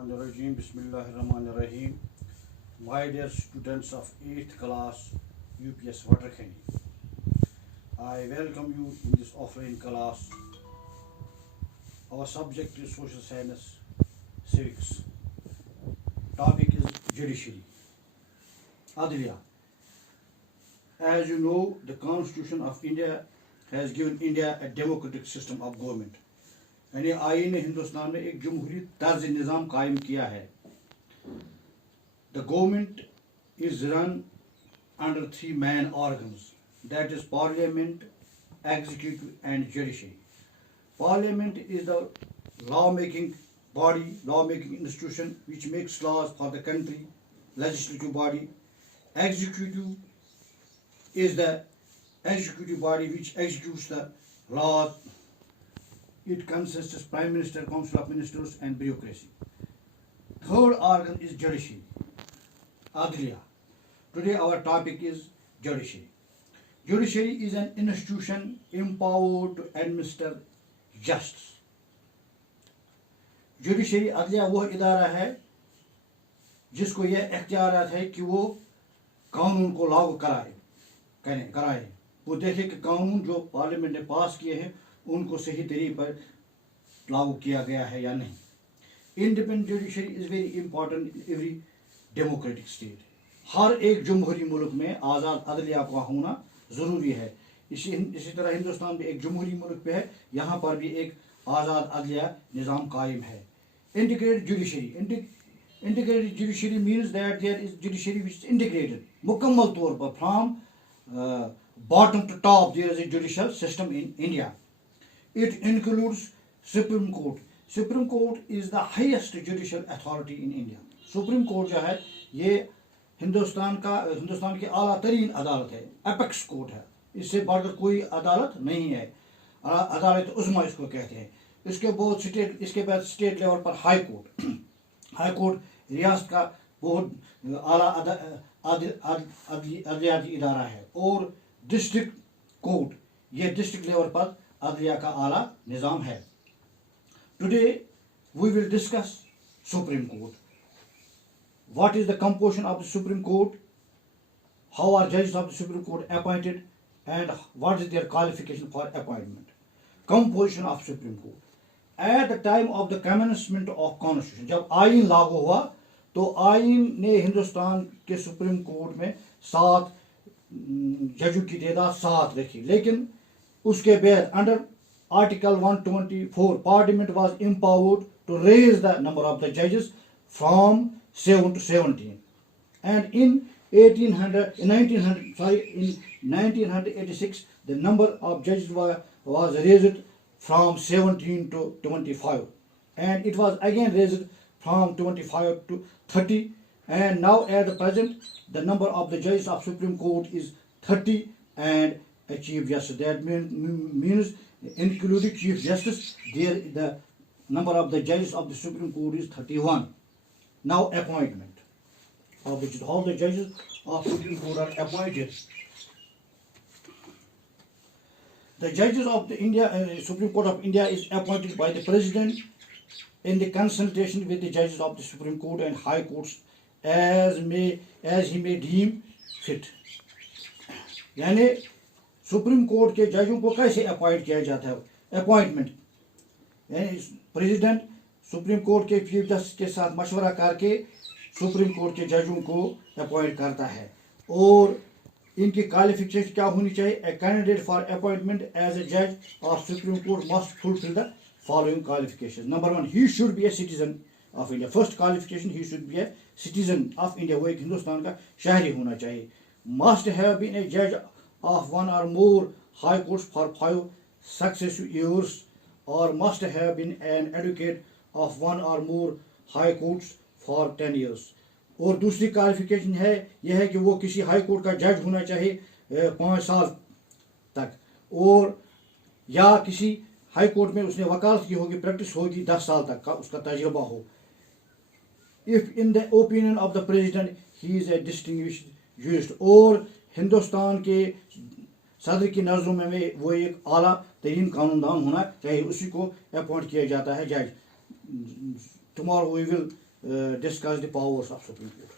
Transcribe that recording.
Bismillahirrahmanirrahim. Bismillahirrahmanirrahim. My dear students of 8th class UPS Waterkhani, I welcome you in this offline class. Our subject is social science, civics. Topic is judiciary. Adliya. As you know, the Constitution of India has given India a democratic system of government. यानी आईन हिंदुस्तान में एक जमहूरी तर्ज निज़ाम कायम किया है. The government is run under three main organs, that is Parliament, Executive and Judiciary. Parliament is the law-making body, law-making institution which makes laws for the country, legislative body. Executive is the executive body which executes the laws. It consists of Prime Minister, Council of Ministers and bureaucracy. Third organ is judiciary, Adliya. Today our topic is judiciary. Judiciary is an institution empowered to administer justice. Judiciary Adliya वो इदारा है जिसको यह इख्तियारात है कि वो कानून को लागू कराए. वो देखे कि कानून जो पार्लियामेंट ने पास किए हैं उनको सही तरीके पर लागू किया गया है या नहीं. Independent judiciary is very important in every democratic state. हर एक जमहूरी मुल्क में आज़ाद अदलिया का होना ज़रूरी है. इसी तरह हिंदुस्तान भी एक जमहूरी मुल्क पे है, यहाँ पर भी एक आज़ाद अदलिया निज़ाम कायम है. Integrated judiciary means that there is judiciary which is integrated, मुकम्मल तौर पर from bottom to top there is a judicial system in India. It includes Supreme Court. Supreme Court is the highest judicial authority in India. Supreme Court जो है ये हिंदुस्तान की आला तरीन अदालत है, एपेक्स कोर्ट है. इससे बढ़कर कोई अदालत नहीं है. अदालत उज़्मा इसको कहते हैं. इसके बाद स्टेट लेवल पर हाई कोर्ट. हाई कोर्ट रियासत का बहुत आला अदलियाती इदारा है. और डिस्ट्रिक्ट कोर्ट ये डिस्ट्रिक्ट लेवल पर अदलिया का आला निज़ाम है. Today we will discuss Supreme Court. What is the composition of the Supreme Court, how are जजेस of the Supreme Court appointed and what is their qualification for appointment. Composition of Supreme Court. At the time of the commencement of constitution, जब आइन लागू हुआ तो आइन ने हिंदुस्तान के supreme court में 7 जजों की तादाद 7 रखी. लेकिन उसके बाद under article 124 parliament was empowered to raise the number of the जजेस from 7 to 17. And in 1986 the number of judges was raised from 17 to 25, and it was again raised from 25 to 30, and now at the present the number of the judges of Supreme Court is 30 and a Chief Justice. That means including Chief Justice, there the number of the judges of the Supreme Court is 31. Now appointment of which all the judges of Supreme Court are appointed. The judges of the Supreme Court of India is appointed by the President in the consultation with the judges of the Supreme Court and High Courts as he may deem fit. यानी supreme court के जजों को कैसे appoint किया जाता है. Appointment यानी president supreme court के चीफ जस्टिस के साथ मशवरा करके सुप्रीम कोर्ट के जजों को अपॉइंट करता है. और इनकी क्वालिफिकेशन क्या होनी चाहिए. A candidate for appointment as a जज of Supreme Court must fulfil the following qualifications. Number 1, he should be a citizen of India. First qualification, he should be a citizen of India. वो एक हिंदुस्तान का शहरी होना चाहिए. Must have been a judge of one or more high courts for 5 successive years, or must have been an advocate of one or more high courts for 10 years. और दूसरी qualification है यह है कि वो किसी हाई कोर्ट का जज होना चाहिए 5 साल तक, और या किसी हाई कोर्ट में उसने वकालत की होगी, प्रैक्टिस होगी 10 साल तक का उसका तजुर्बा हो. If in the opinion of the president he is a distinguished jurist. और हिंदुस्तान के सदर की नज़रों में वो एक आला तरीन कानूनदान होना चाहिए, उसी को अपॉइंट किया जाता है जज. Tomorrow we will discuss the powers of Supreme Court.